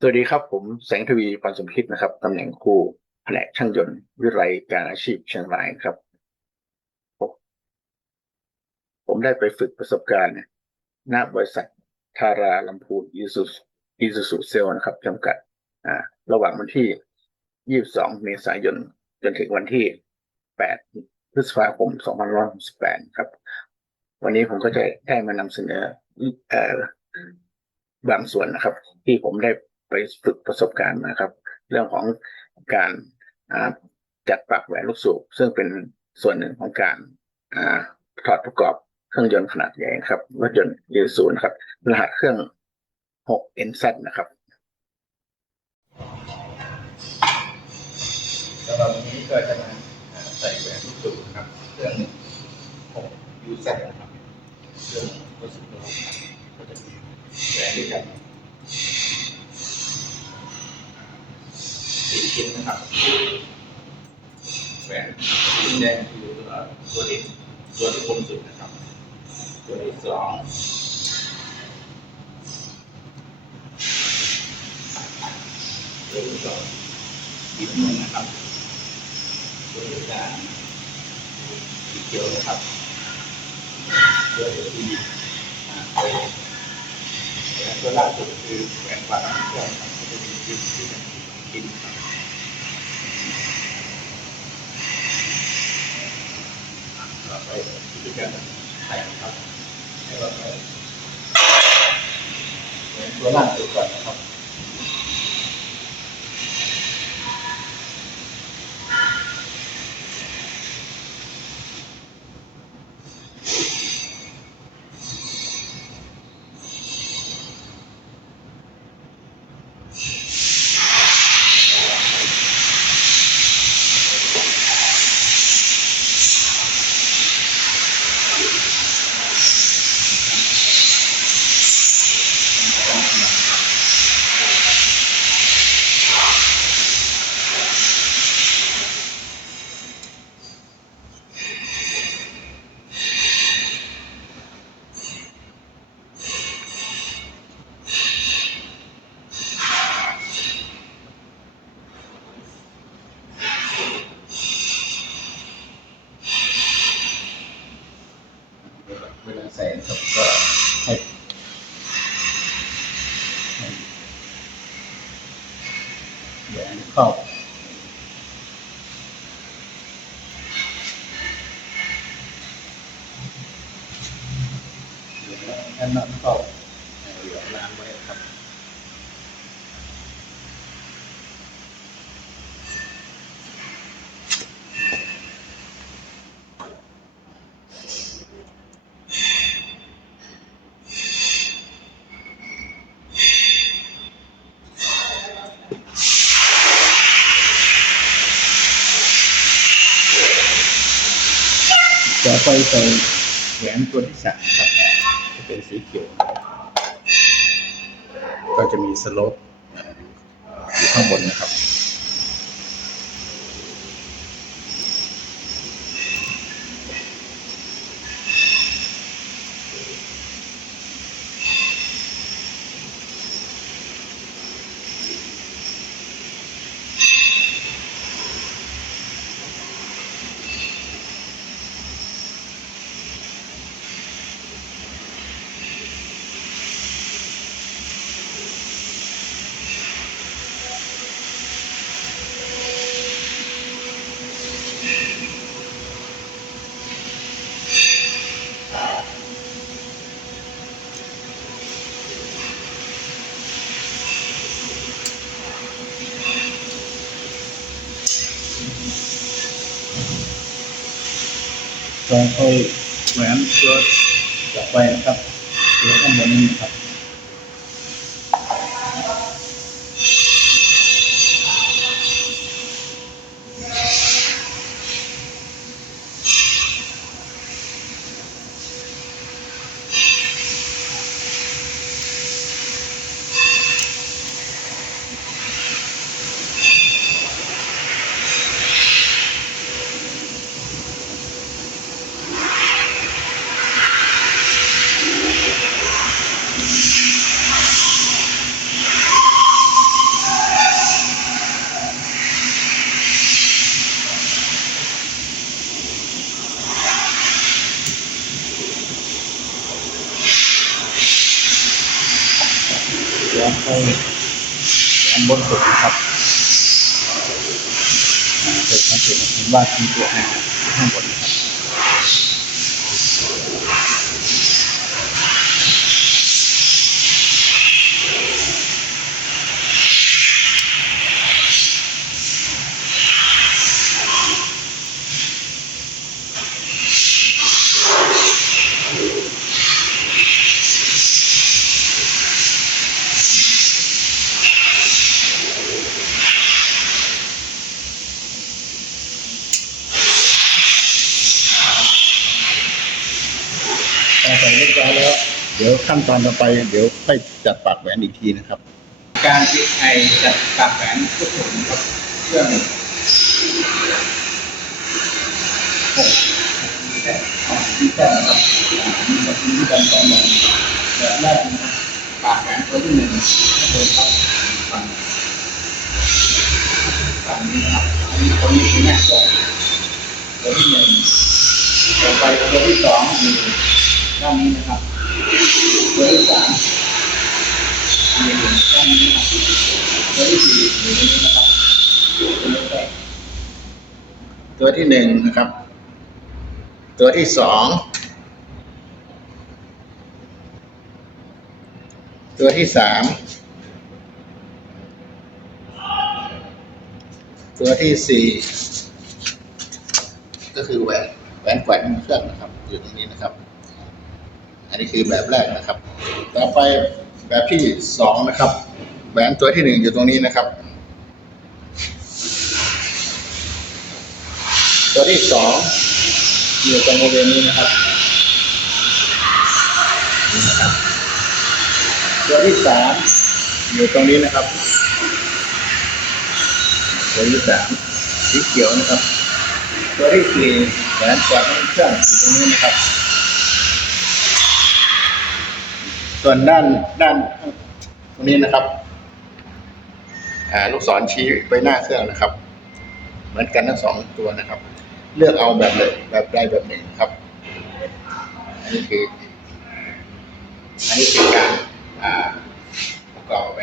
สวัสดีครับ ผมแสงทวีปานสมคิดนะครับตำแหน่งครูแผนกช่างยนต์วิทยาลัยการอาชีพเชียงรายครับผมผมได้ไปฝึกประสบการณ์ณบริษัททาราลำพูนอีซูอีซูซูเซลนะครับจำกัดอ่าระหว่างวันที่ 22 เมษายน จนถึงวันที่ 8 พฤษภาคม 2568 ครับ วันนี้ผมก็จะได้มานำเสนอเอ่อบางส่วนนะครับ ที่ผมได้ ไปฝึกประสบการณ์นะครับ เรื่องของการจัดปรับแหวนลูกสูบซึ่งเป็นส่วนหนึ่งของการอถอดประกอบเครื่องยนต์ขนาดใหญ่ครับรถยนต์ยูซูนะครับ รหัสเครื่อง 6NZ นะครับสำหรับวันนี้ก็จะมาใส่แหวนลูกสูบนะครับ เครื่อง 6 u z นะครับเครื่องรถสูบโลกครับก็จะมีแหวนด้วยกันสี่ชิ้ นนะครับแหวนชิ้นแดงคือตัวตัวเด่ตัวที่คมสุดนะครับ ตัวที่สองตัวที่สองดินนะครับตัวที่สามสีเขียวนะครับตัวที่อ่ตัวละตัวล่าสุดคือแหวนปลาน้ำเครื่องครับก็จะมีชิ้นที่เป็นชิ้นครับ อะเราไปดูกันใส่ครับให้เราไปแหวนตัวล่าสุดก่อน นะครับ เวลาใส่นะครับก็ให้ให้แหวนเข้าเหลือแอนนอนเข้าให้เหลือล้างไว้ ครับจะไปใส่แหวนตัวที่สามครับจะเป็นสีเขียว ก็จะมีสโลปเอ่ออยู่ข้างบนนะครับ ลองเอาแหวนตัวต่อไปนะครับเดี๋ยวข้างบนนี้ครับ บนสุดครับเด็กสังเกตเห็นว่าทีตัวอ่าอยู่ข้างบน นะครับต่เรียบร้อยแล้ว เดี๋ยวขั้นตอนต่อไป เดี๋ยวไปจัดปากแหวนอีกทีนะครับ การติดไอจัดปากแหวนทุกคนครับเครื่องหกมีแต่อ๋อมีแต่นะครับอ่ามีแบบมีกันสองแบบแบบแรกปากแหวนตัวที่หนึ่งโดยครับฝั่งฝั่งนี้นะครับอันนี้คนนี้คือแม่ตัวตัวที่หนึ่งต่อไปตัวที่สองอยู่ ด้านนี้นะครับตัวที่สามอยู่ด้านนี้นะครับตัวที่สี่อยู่ตรงนี้นะครับตัวที่แปดตัวที่หนึ่งนะครับ ตัวที่สองตัวที่สามตัวที่สี่ก็คือแหวนแหวนแกว่งเครื่องนะครับอยู่ตรงนี้นะครับ นนี้คือแบบแรกนะครับ ต่อไปแบบที่สองนะครับแหวนตัวที่หนึ่งอยู่ตรงนี้นะครับ ตัวที่สองอยู่ตรงบริเวณนี้นะครับนี่นะครับ ตัวที่สามอยู่ตรงนี้นะครับ ตัวที่สามสีเขียวนะครับ ตัวที่สี่แหวนกวาดน้ำเครื่องอยู่ตรงนี้นะครับ ส่วนด้านด้านตรงนี้นะครับลูกศรชี้ไปหน้าเครื่องนะครับ เหมือนกันทั้งสองตัวนะครับ เลือกเอาแบบเลยแบบใดแบบหนึ่งครับอันนี้คืออันนี้คือการอ่าประกอบแหว